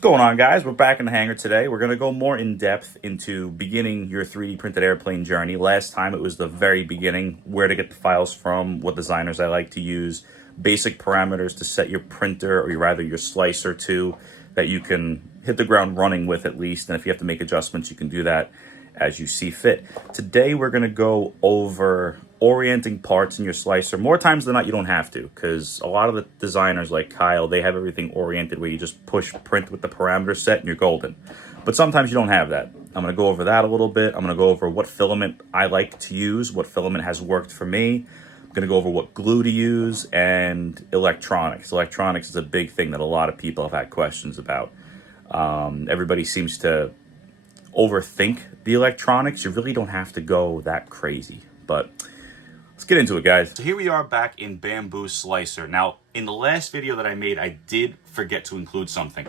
What's going on, guys? We're back in the hangar today. We're going to go more in depth into beginning your 3D printed airplane journey. Last time it was the very beginning, where to get the files from, what designers I like to use, basic parameters to set your printer or rather your slicer to, that you can hit the ground running with at least. And if you have to make adjustments, you can do that as you see fit. Today we're going to go over orienting parts in your slicer. More times than not, you don't have to, because a lot of the designers like Kyle, they have everything oriented where you just push print with the parameter set and you're golden. But sometimes you don't have that. I'm going to go over that a little bit. I'm going to go over what filament I like to use, what filament has worked for me. I'm going to go over what glue to use, and electronics. Electronics is a big thing that a lot of people have had questions about. Everybody seems to overthink the electronics. You really don't have to go that crazy, but let's get into it, guys. So here we are back in Bamboo Slicer. Now, in the last video that I made, I did forget to include something.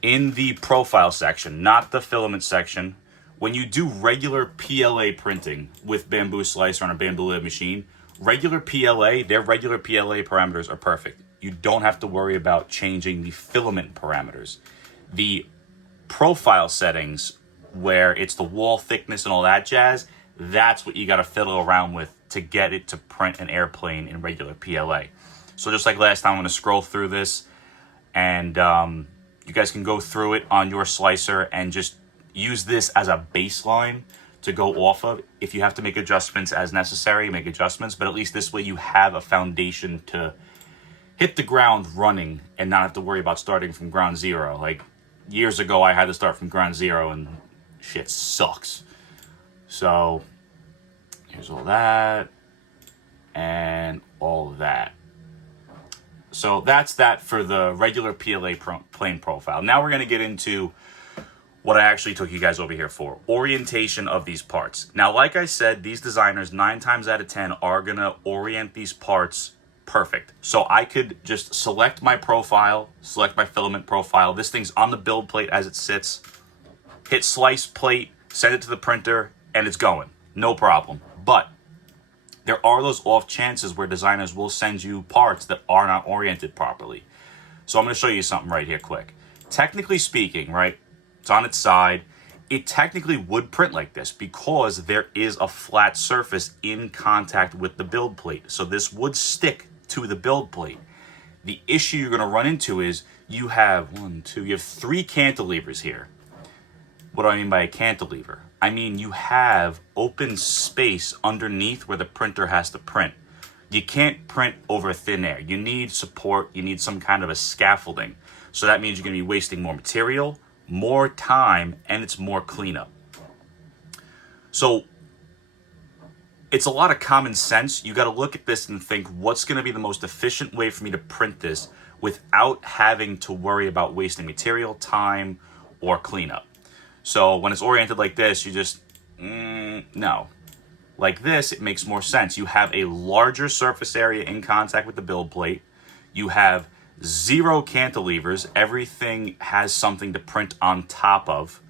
In the profile section, not the filament section, when you do regular PLA printing with Bamboo Slicer on a Bamboo Lib machine, regular PLA, their regular PLA parameters are perfect. You don't have to worry about changing the filament parameters. The profile settings, where it's the wall thickness and all that jazz, that's what you got to fiddle around with to get it to print an airplane in regular PLA. So just like last time, I'm going to scroll through this, and you guys can go through it on your slicer and just use this as a baseline to go off of. If you have to make adjustments as necessary, make adjustments, but at least this way you have a foundation to hit the ground running and not have to worry about starting from ground zero. Like years ago, I had to start from ground zero and shit sucks. So here's all that and all of that. So that's that for the regular PLA plane profile. Now we're going to get into what I actually took you guys over here for. Orientation of these parts. Now, like I said, these designers 9 times out of 10 are going to orient these parts perfect. So I could just select my profile, select my filament profile. This thing's on the build plate as it sits. Hit slice plate, send it to the printer, and it's going. No problem. But there are those off chances where designers will send you parts that are not oriented properly. So I'm going to show you something right here quick. Technically speaking, right, it's on its side. It technically would print like this because there is a flat surface in contact with the build plate. So this would stick to the build plate. The issue you're going to run into is you have you have 3 cantilevers here. What do I mean by a cantilever? I mean you have open space underneath where the printer has to print. You can't print over thin air. You need support. You need some kind of a scaffolding. So that means you're going to be wasting more material, more time, and it's more cleanup. So it's a lot of common sense. You got to look at this and think, what's going to be the most efficient way for me to print this without having to worry about wasting material, time, or cleanup. So when it's oriented like this, you just, no. Like this, it makes more sense. You have a larger surface area in contact with the build plate. You have 0 cantilevers. Everything has something to print on top of.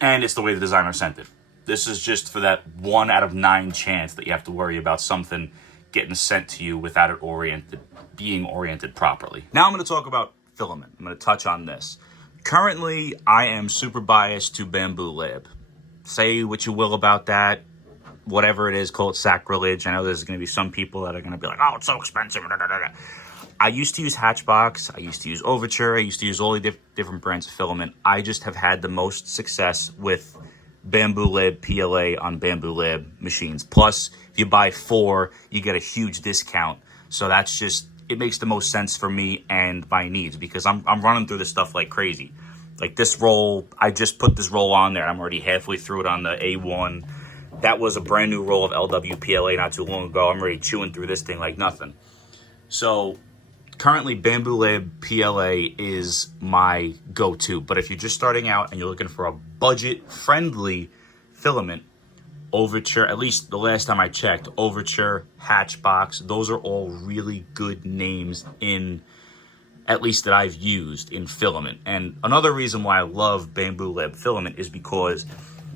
And it's the way the designer sent it. This is just for that 1 out of 9 chance that you have to worry about something getting sent to you without it being oriented properly. Now I'm going to talk about filament. I'm going to touch on this. Currently, I am super biased to Bamboo Lib. Say what you will about that. Whatever it is, call it sacrilege. I know there's going to be some people that are going to be like, oh, it's so expensive. I used to use Hatchbox. I used to use Overture. I used to use all the different brands of filament. I just have had the most success with Bamboo Lib PLA on Bamboo Lib machines. Plus, if you buy 4, you get a huge discount. So that's just, it makes the most sense for me and my needs, because I'm running through this stuff like crazy. Like this roll, I just put this roll on there. I'm already halfway through it on the A1. That was a brand new roll of LW PLA not too long ago. I'm already chewing through this thing like nothing. So currently Bamboo Lib PLA is my go-to. But if you're just starting out and you're looking for a budget-friendly filament, Overture, at least the last time I checked, Overture, Hatchbox, those are all really good names in, at least that I've used in filament. And another reason why I love Bamboo Lib filament is because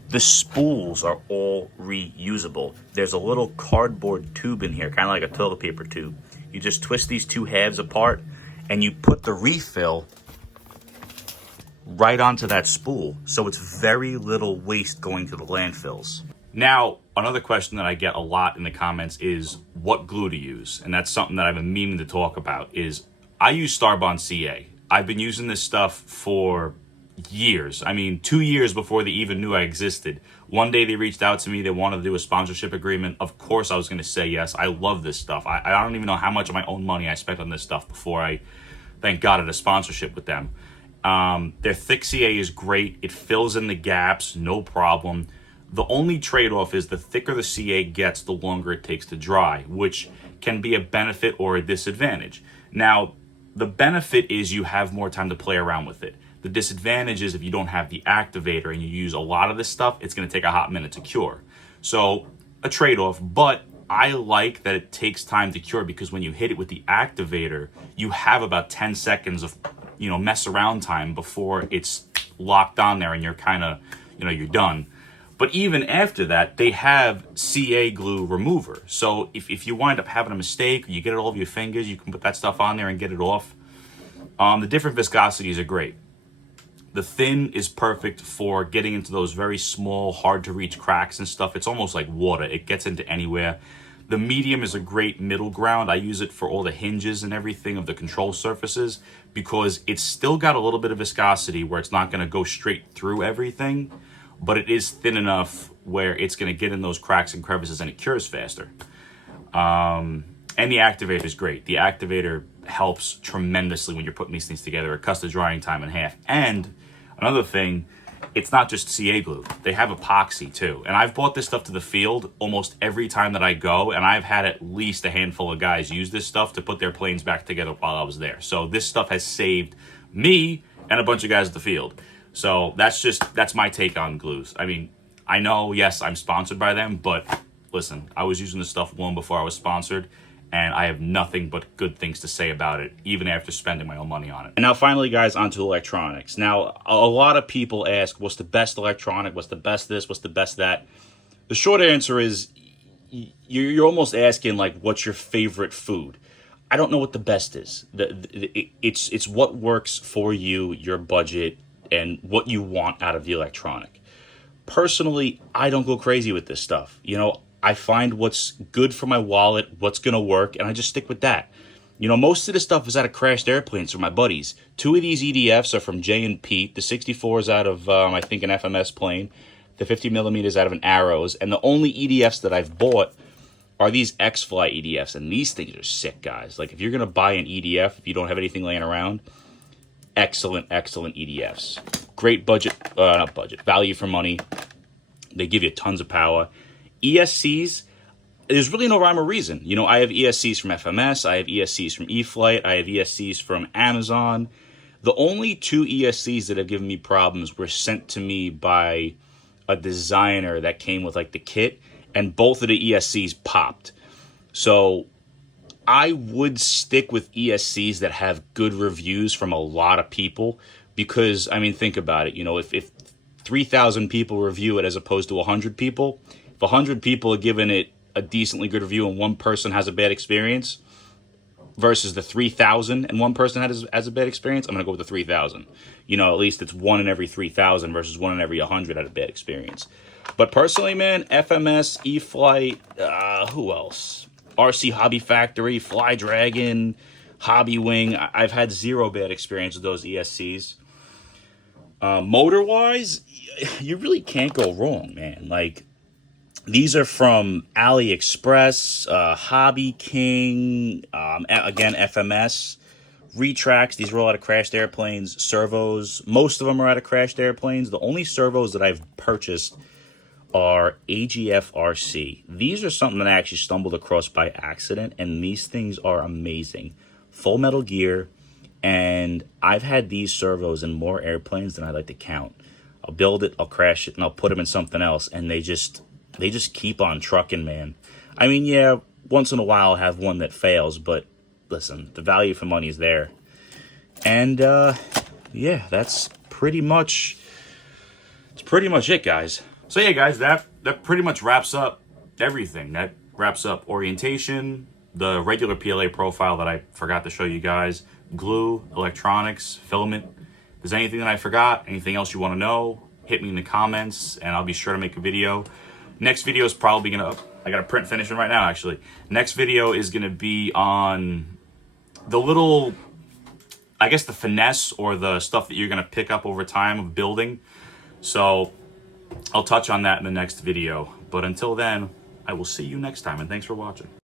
the spools are all reusable. There's a little cardboard tube in here, kind of like a toilet paper tube. You just twist these 2 halves apart and you put the refill right onto that spool. So it's very little waste going to the landfills. Now, another question that I get a lot in the comments is what glue to use. And that's something that I've been meaning to talk about is I use Starbond CA. I've been using this stuff for years. I mean, 2 years before they even knew I existed. One day they reached out to me. They wanted to do a sponsorship agreement. Of course, I was going to say yes. I love this stuff. I don't even know how much of my own money I spent on this stuff before I, thank God, had a sponsorship with them. Their thick CA is great. It fills in the gaps, no problem. The only trade-off is the thicker the CA gets, the longer it takes to dry, which can be a benefit or a disadvantage. Now, the benefit is you have more time to play around with it. The disadvantage is if you don't have the activator and you use a lot of this stuff, it's going to take a hot minute to cure. So a trade-off, but I like that it takes time to cure because when you hit it with the activator, you have about 10 seconds of, mess around time before it's locked on there and you're kind of, you're done. But even after that, they have CA glue remover. So if you wind up having a mistake, or you get it all over your fingers, you can put that stuff on there and get it off. The different viscosities are great. The thin is perfect for getting into those very small, hard to reach cracks and stuff. It's almost like water. It gets into anywhere. The medium is a great middle ground. I use it for all the hinges and everything of the control surfaces because it's still got a little bit of viscosity where it's not going to go straight through everything, but it is thin enough where it's going to get in those cracks and crevices and it cures faster. And the activator is great. The activator helps tremendously when you're putting these things together. It cuts the drying time in half. And another thing, it's not just CA glue. They have epoxy too. And I've bought this stuff to the field almost every time that I go, and I've had at least a handful of guys use this stuff to put their planes back together while I was there. So this stuff has saved me and a bunch of guys at the field. So that's my take on glues. I mean, I know, yes, I'm sponsored by them, but listen, I was using this stuff long before I was sponsored, and I have nothing but good things to say about it, even after spending my own money on it. And now finally, guys, onto electronics. Now, a lot of people ask, what's the best electronic? What's the best this? What's the best that? The short answer is you're almost asking, like, what's your favorite food? I don't know what the best is. It's what works for you, your budget, and what you want out of the electronic. Personally, I don't go crazy with this stuff. I find what's good for my wallet, what's going to work, and I just stick with that. Most of this stuff is out of crashed airplanes from my buddies. 2 of these EDFs are from Jay and Pete. The 64 is out of, I think, an FMS plane. The 50 millimeters out of an Arrows. And the only EDFs that I've bought are these X-Fly EDFs. And these things are sick, guys. Like, if you're going to buy an EDF, if you don't have anything laying around, excellent EDFs. Great value for money. They give you tons of power. ESCs, there's really no rhyme or reason. I have ESCs from FMS, I have ESCs from eFlight, I have ESCs from Amazon. The only 2 ESCs that have given me problems were sent to me by a designer that came with like the kit, and both of the ESCs popped. So I would stick with ESCs that have good reviews from a lot of people because, I mean, think about it. If 3,000 people review it as opposed to 100 people, if 100 people are giving it a decently good review and one person has a bad experience versus the 3,000 and one person has a bad experience, I'm going to go with the 3,000. At least it's 1 in every 3,000 versus 1 in every 100 had a bad experience. But personally, man, FMS, eFlight, who else? RC Hobby Factory, Fly Dragon, Hobby Wing. I've had 0 bad experience with those ESCs. Motor-wise, you really can't go wrong, man. Like, these are from AliExpress, Hobby King, again, FMS, Retracts. These are all out of crashed airplanes, servos. Most of them are out of crashed airplanes. The only servos that I've purchased are AGF RC. These are something that I actually stumbled across by accident, and these things are amazing. Full metal gear, and I've had these servos in more airplanes than I like to count. I'll build it, I'll crash it, and I'll put them in something else, and they just keep on trucking, man. I mean, yeah, once in a while I'll have one that fails, but listen, the value for money is there. And yeah, that's pretty much it, guys. So yeah, guys, that pretty much wraps up everything. That wraps up orientation, the regular PLA profile that I forgot to show you guys, glue, electronics, filament. there's anything that I forgot, anything else you want to know, hit me in the comments and I'll be sure to make a video. Next video is probably gonna, I got a print finishing right now actually. Next video is gonna be on the little, I guess the finesse or the stuff that you're gonna pick up over time of building. So I'll touch on that in the next video. But until then, I will see you next time, and thanks for watching.